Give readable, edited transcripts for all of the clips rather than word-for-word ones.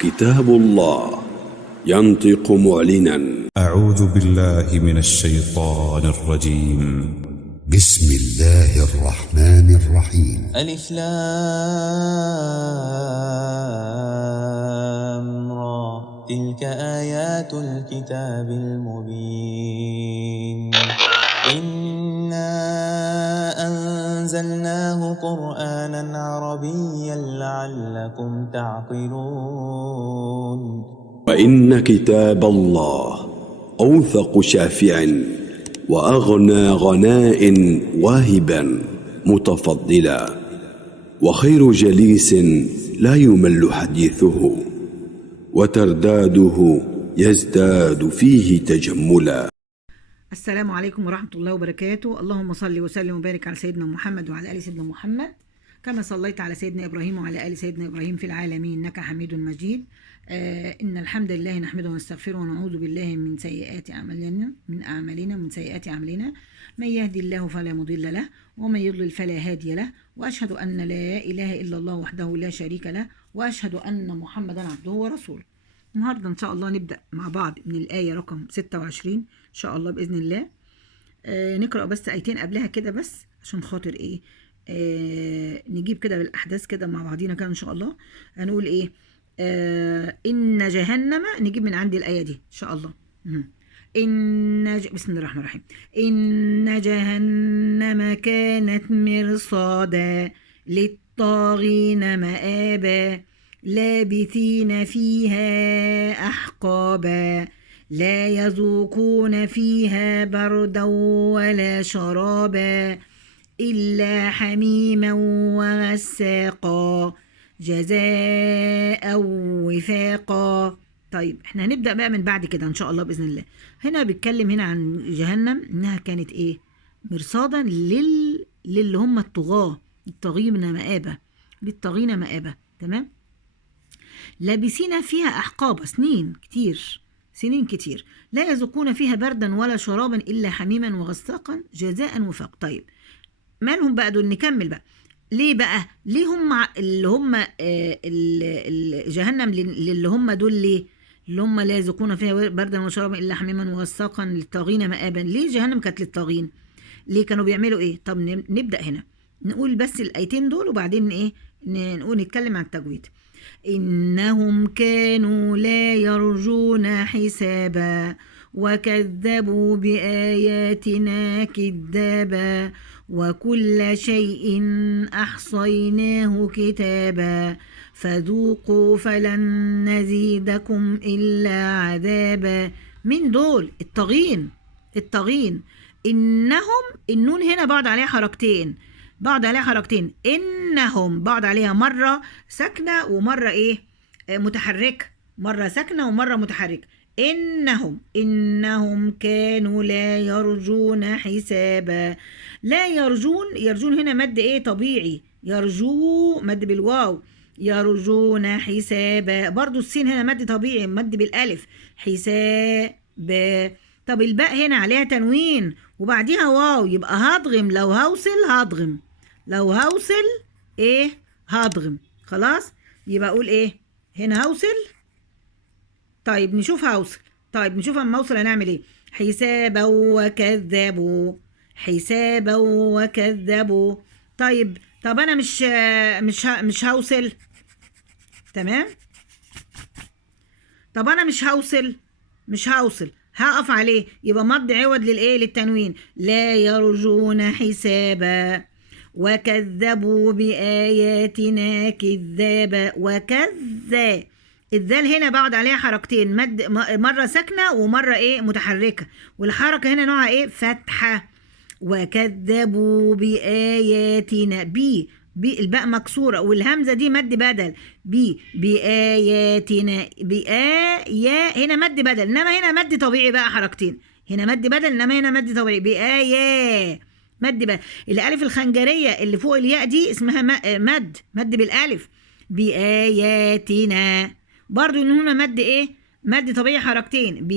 كتاب الله ينطق معلنا. أعوذ بالله من الشيطان الرجيم. بسم الله الرحمن الرحيم. ألف لام را تلك آيات الكتاب المبين إنا أنزلناه قرآنا عربيا لعلكم تعقلون. وإن كتاب الله أوثق شافع وأغنى غناء واهبا متفضلا، وخير جليس لا يمل حديثه، وترداده يزداد فيه تجملا. السلام عليكم ورحمة الله وبركاته. اللهم صل وسلم وبارك على سيدنا محمد وعلى آل سيدنا محمد كما صليت على سيدنا إبراهيم وعلى آل سيدنا إبراهيم في العالمين إنك حميد مجيد. إن الحمد لله نحمده ونستغفره ونعوذ بالله من سيئات أعمالنا من سيئات أعمالنا. من يهدي الله فلا مضل له ومن يضلل فلا هادي له، وأشهد أن لا إله إلا الله وحده لا شريك له، وأشهد أن محمدا عبده ورسوله. النهارده إن شاء الله نبدأ مع بعض من الآية رقم 26 إن شاء الله بإذن الله. نقرأ بس آيتين قبلها كده بس عشان خاطر إيه نجيب كده بالأحداث كده مع بعضينا كده إن شاء الله. هنقول إيه إن جهنم، نجيب من عندي الآية دي إن شاء الله. بسم الله الرحمن الرحيم. إن جهنم كانت مرصادا للطاغين مآبا لابثين فيها أحقابا لا يذوقون فيها بردا ولا شرابا إلا حميما وغساقا جزاء وفاقا. طيب احنا هنبدأ بقى من بعد كده ان شاء الله بإذن الله. هنا بيتكلم هنا عن جهنم انها كانت ايه؟ مرصادا للي هم الطغاة، الطاغين مآبة، للطاغين مآبة. تمام؟ لابسين فيها أحقاب، سنين كتير لا يذوقون فيها بردا ولا شرابا إلا حميما وغساقا جزاء وفاق. طيب مالهم بقى دول؟ نكمل بقى. ليه بقى؟ ليه هم اللي هم جهنم اللي هم دول؟ ليه اللي هم لا يذوقون فيها بردا ولا شرابا إلا حميما وغساقا للطاغين مآبا؟ ليه جهنم كانت للطاغين؟ ليه كانوا بيعملوا ايه؟ طب نبدأ هنا نقول بس الآيتين دول وبعدين ايه نقول نتكلم عن التجويد. إنهم كانوا لا يرجون حسابا وكذبوا بآياتنا كذابا وكل شيء أحصيناه كتابا فذوقوا فلن نزيدكم إلا عذابا. من دول الطاغين. إنهم، النون هنا بعد عليها حركتين، إنهم بعد عليها مرة ساكنة ومرة إيه متحركة، مرة ساكنة ومرة متحركة. إنهم كانوا لا يرجون حسابا. لا يرجون هنا مد إيه طبيعي، يرجو مد بالواو، يرجون حسابا. برضو السين هنا مد طبيعي، مد بالألف، حسابا. طب الباء هنا عليها تنوين وبعديها واو، يبقى هضغم. لو هوصل ايه هضغم. خلاص يبقى اقول ايه هنا هوصل. طيب نشوف اما اوصل هنعمل ايه. حسابا وكذبوا. طب انا مش هوصل. تمام. طب انا مش هوصل هقف عليه، يبقى مد عوض للتنوين. لا يرجون حسابا وكذبوا بآياتنا كذابا. الذال هنا بعد عليها حركتين، مد مرة ساكنة ومرة ايه متحركة، والحركة هنا نوعها ايه فتحة. وكذبوا بآياتنا، الباء مكسورة والهمزة دي مد بدل، بآياتنا، هنا مد بدل، انما هنا مد طبيعي بقى حركتين. هنا مد بدل انما هنا مد طبيعي. مد بدل. الالف الخنجرية اللي فوق الياء دي اسمها مد بالالف. بآياتنا برضو ان هنا مد ايه مد طبيعي حركتين.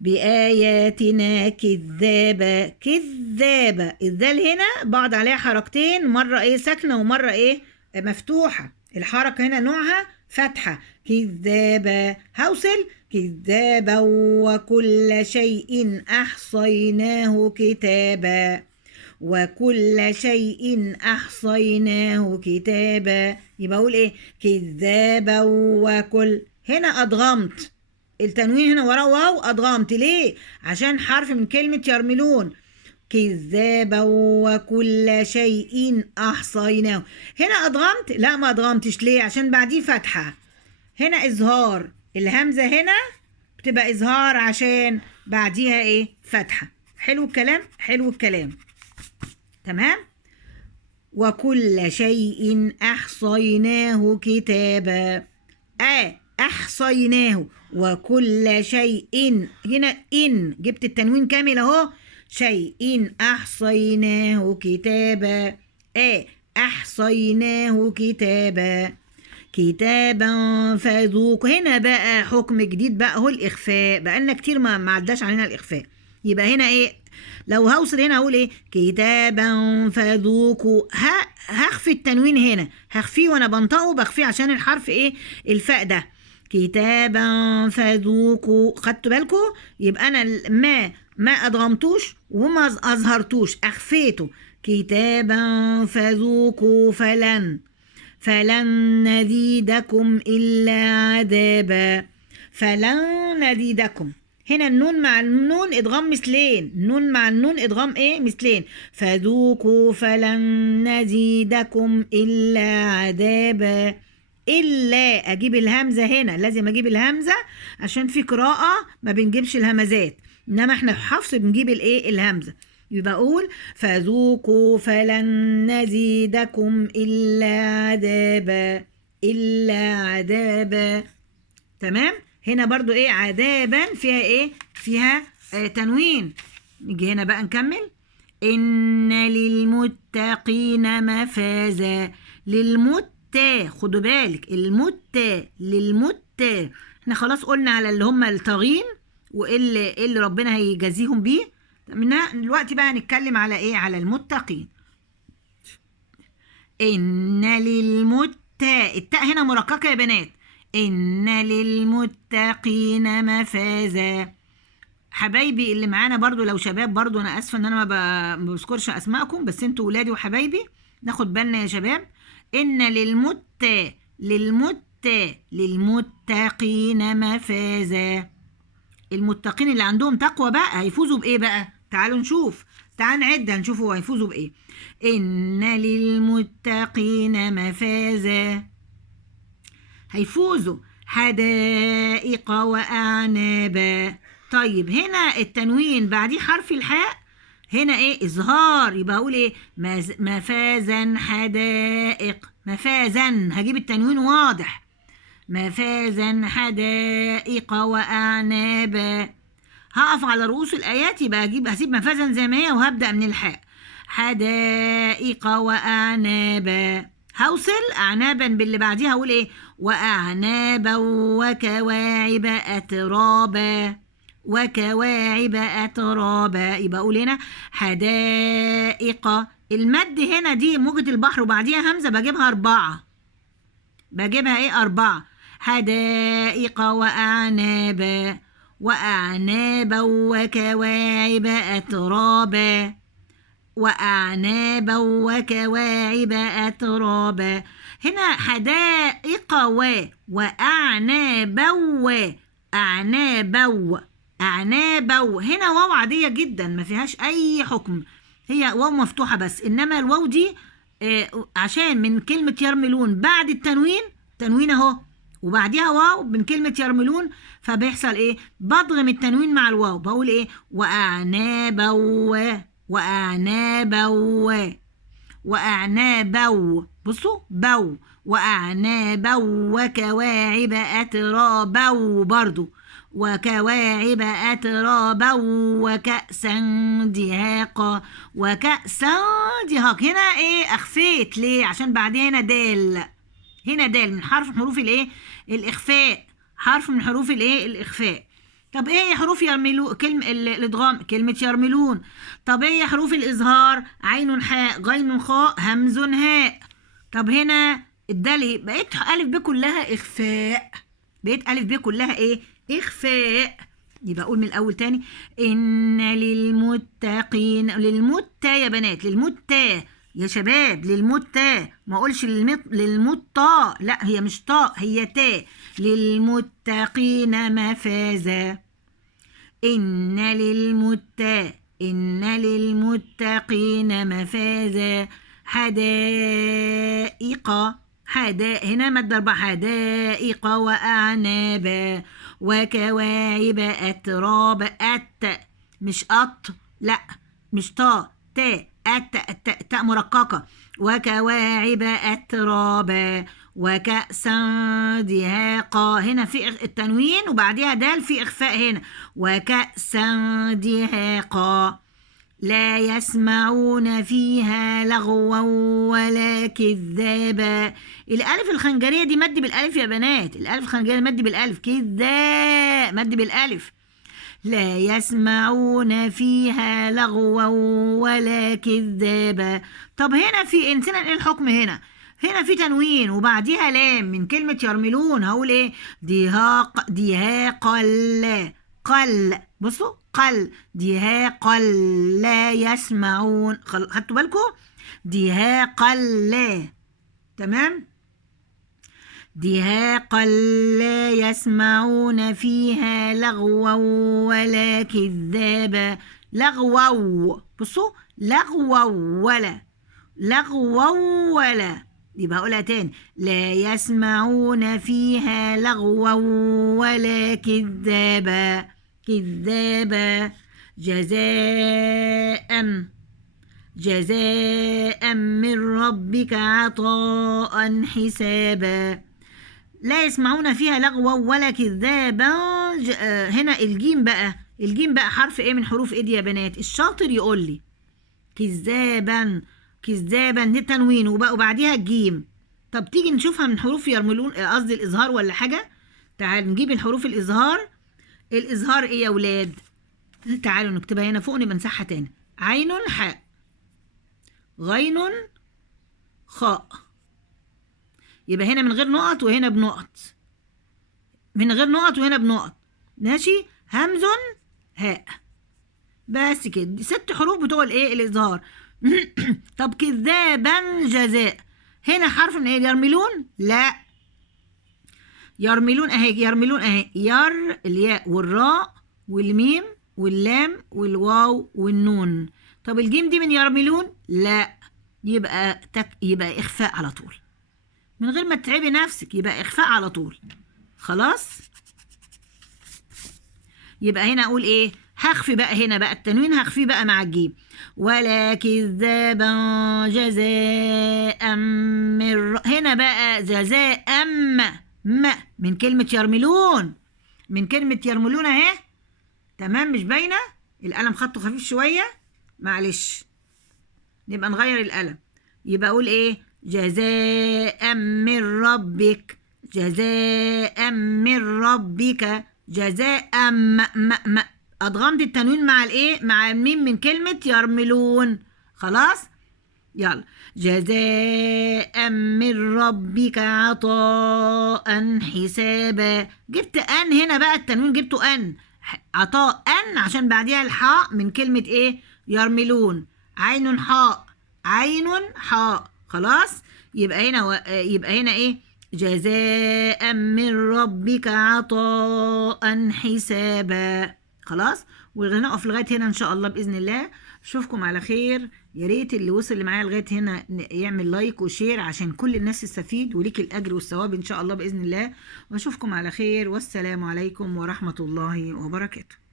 بآياتنا كذابة. الذال هنا بعض عليها حركتين، مرة ايه ساكنة ومرة ايه مفتوحة. الحركة هنا نوعها فتحة. كذابة. هوصل كذابا وكل شيء أحصيناه كتابا. وكل شيء أحصيناه كتابا. يبقى أقول إيه؟ كذابا وكل. هنا أضغمت التنوين، هنا وراه واو أضغمت. ليه؟ عشان حرف من كلمة يرملون. كذابا وكل شيء أحصيناه. هنا أضغمت؟ لا ما أضغمتش. ليه؟ عشان بعديه فتحة. هنا إظهار، الهمزة هنا بتبقى إظهار عشان بعديها إيه؟ فتحة. حلو الكلام؟ حلو الكلام. تمام؟ وكل شيء أحصيناه كتابا. أحصيناه وكل شيء. هنا إن جبت التنوين كامل أهو. شيء أحصيناه كتابا. أحصيناه كتابا. كتابا فذوق. هنا بقى حكم جديد بقى هو الإخفاء. بقالنا كتير ما عداش علينا الإخفاء. يبقى هنا إيه؟ لو هوصل هنا هقول إيه؟ كتابا فذوقوا. هخفي التنوين هنا، هخفيه وأنا بنطقه بخفيه عشان الحرف إيه؟ الفاء ده. كتابا فذوقوا. خدتوا بالكم؟ يبقى أنا ما أضغمتوش وما أظهرتوش، أخفيته. كتابا فذوقوا فلن نزيدكم إلا عذابا. فلن نزيدكم. هنا النون مع النون إدغام مثلين. النون مع النون إدغام إيه؟ مثلين. فذوقوا فلن نزيدكم إلا عذابا. إلا أجيب الهمزة هنا، لازم أجيب الهمزة عشان في قراءة ما بنجيبش الهمزات، إنما إحنا في حفص بنجيب الإيه؟ الهمزة. يبقى أقول فذوقوا فلن نزيدكم إلا عذابا. إلا عذابا. تمام؟ هنا برضو إيه؟ عذابا فيها إيه؟ فيها تنوين. نيجي هنا بقى نكمل. إن للمتقين مفازا. خدوا بالك للمتة. احنا خلاص قلنا على اللي هم الطاغين اللي ربنا هيجازيهم بيه. دلوقتي بقى هنتكلم على ايه؟ على المتقين. ان التاء هنا مرققه يا بنات. ان للمتقين مفازا. حبايبي اللي معانا برضو لو شباب، برضو انا اسفه ان انا ما بذكرش اسمائكم، بس انتوا ولادي وحبايبي ناخد بالنا يا شباب. ان للمتقين مفازا. المتقين اللي عندهم تقوى بقى هيفوزوا بايه بقى؟ تعالوا نشوف، تعالوا نعد هنشوفوا هيفوزوا بايه. ان للمتقين مفازا. هيفوزوا حدائق واعنابا. طيب هنا التنوين بعديه حرف الحاء، هنا ايه؟ اظهار. يبقى اقول ايه؟ مفازا حدائق. مفازا هجيب التنوين واضح. مفازا حدائق واعنابا. هقف على رؤوس الايات، يبقى هسيب مفازا زي ما هي وهبدا من الحاء. حدائق واعنابا. هوصل اعنابا باللي بعديها هقول ايه؟ واعنابا وكواعب اترابا. وكواعب اترابا. يبقى اقول هنا حدائق. المد هنا دي موجة البحر وبعديها همزة بجيبها 4. بجيبها ايه؟ 4. حدائق واعنابا. واعنابا وكواعب اترابا. واعنابا وكواعب اترابا. هنا حدائق واعنابا اعنابا. هنا واو عاديه جدا ما فيهاش اي حكم، هي واو مفتوحه بس. انما الواو دي عشان من كلمه يرملون بعد التنوين اهو وبعديها واو من كلمه يرملون، فبيحصل ايه؟ بضغم التنوين مع الواو. بقول ايه؟ واعنابا واعنابا. بصوا بو. واعنابا وكواعب اترابا. برضو وكواعب اترابا وكأسا دهاقا. وكأسا دهاق. هنا ايه؟ اخفيت. ليه؟ عشان بعدين هنا دال. هنا دال من حرف من حروف الايه؟ الاخفاء. حرف من حروف الايه؟ الاخفاء. طب ايه حروف يرملون؟ الادغام كلمة يرملون. طب ايه حروف الاظهار؟ عين حاء غين خاء همز هاء. طب هنا الدال بقيت ألف ب كلها إخفاء، بقيت ألف ب كلها إيه؟ إخفاء. يبقى أقول من الأول تاني، إن للمتقين، للمتى يا بنات، للمتى يا شباب، للمتى، ما أقولش للمطا، لا هي مش طاء هي تاء. للمتقين مفازا، إن للمتقين مفازا، حدائق، هنا مد 4، حدائق وأعنابا وكواعب أترابا، مش لا مش تاء، تاء مرققة، وكواعب أترابا وكأسا دهاقا، هنا في التنوين وبعدها دال في إخفاء هنا، وكأسا دهاقا لا يسمعون فيها لغوا ولا كذابا. الألف الخنجرية دي مد بالألف يا بنات، الألف الخنجرية مد بالألف، كذاب مد بالألف. لا يسمعون فيها لغوا ولا كذابا. طب هنا في نسينا ايه الحكم هنا في تنوين وبعديها لام من كلمة يرملون، هقول ايه؟ قل، بصوا قل، قل لا يسمعون، خدتوا بالكم؟ قل، تمام؟ لا يسمعون فيها لغوا ولا كذابا، لغوا، بصوا لغوا ولا، يبقى هقولها تاني، لا يسمعون فيها لغوا ولا كذابا، جزاء من ربك عطاء حسابا. لا يسمعون فيها لغوا ولا كذابا. هنا الجيم بقى حرف ايه من حروف ايه دي يا بنات؟ الشاطر يقول لي كذابا دي تنوين وبعديها الجيم. طب تيجي نشوفها من حروف يرملون، قصدي الإظهار ولا حاجة. تعال نجيب الحروف الإظهار ايه يا ولاد؟ تعالوا نكتبها هنا فوق نمسحها تاني. عين حاء، غين خاء، يبقى هنا من غير نقط وهنا بنقط، من غير نقط وهنا بنقط، ماشي. همز هاء، بس كده 6 حروف بتوع الايه الإظهار. طب كذابا جزاء، هنا حرف من ايه؟ يرملون، لا يرملون اهي، ير الياء والراء والميم واللام والواو والنون. طب الجيم دي من يرملون، لا يبقى يبقى اخفاء على طول من غير ما تتعبي نفسك، يبقى اخفاء على طول. خلاص، يبقى هنا اقول ايه؟ هخفي بقى هنا بقى التنوين، هخفيه بقى مع الجيم. ولا كذابا جزاء من هنا بقى جزاء من كلمة يرملون، اهي تمام. مش باينة القلم خطه خفيف شوية، معلش نبقى نغير القلم. يبقى اقول ايه؟ جزاء من ربك، جزاء أضغمت التنوين مع الايه؟ مع الميم من كلمة يرملون. خلاص، يلا. جزاء من ربك عطاء حسابا. جبت ان هنا بقى التنوين جبته ان، عطاء ان عشان بعديها الحاء من كلمة ايه؟ يرملون. عين حاء. خلاص، يبقى هنا ايه؟ جزاء من ربك عطاء حسابا. خلاص، وهنقف لغايه هنا ان شاء الله باذن الله. اشوفكم على خير. يا ريت اللي وصل معايا لغايه هنا يعمل لايك وشير عشان كل الناس تستفيد، وليك الاجر والثواب ان شاء الله باذن الله. واشوفكم على خير، والسلام عليكم ورحمه الله وبركاته.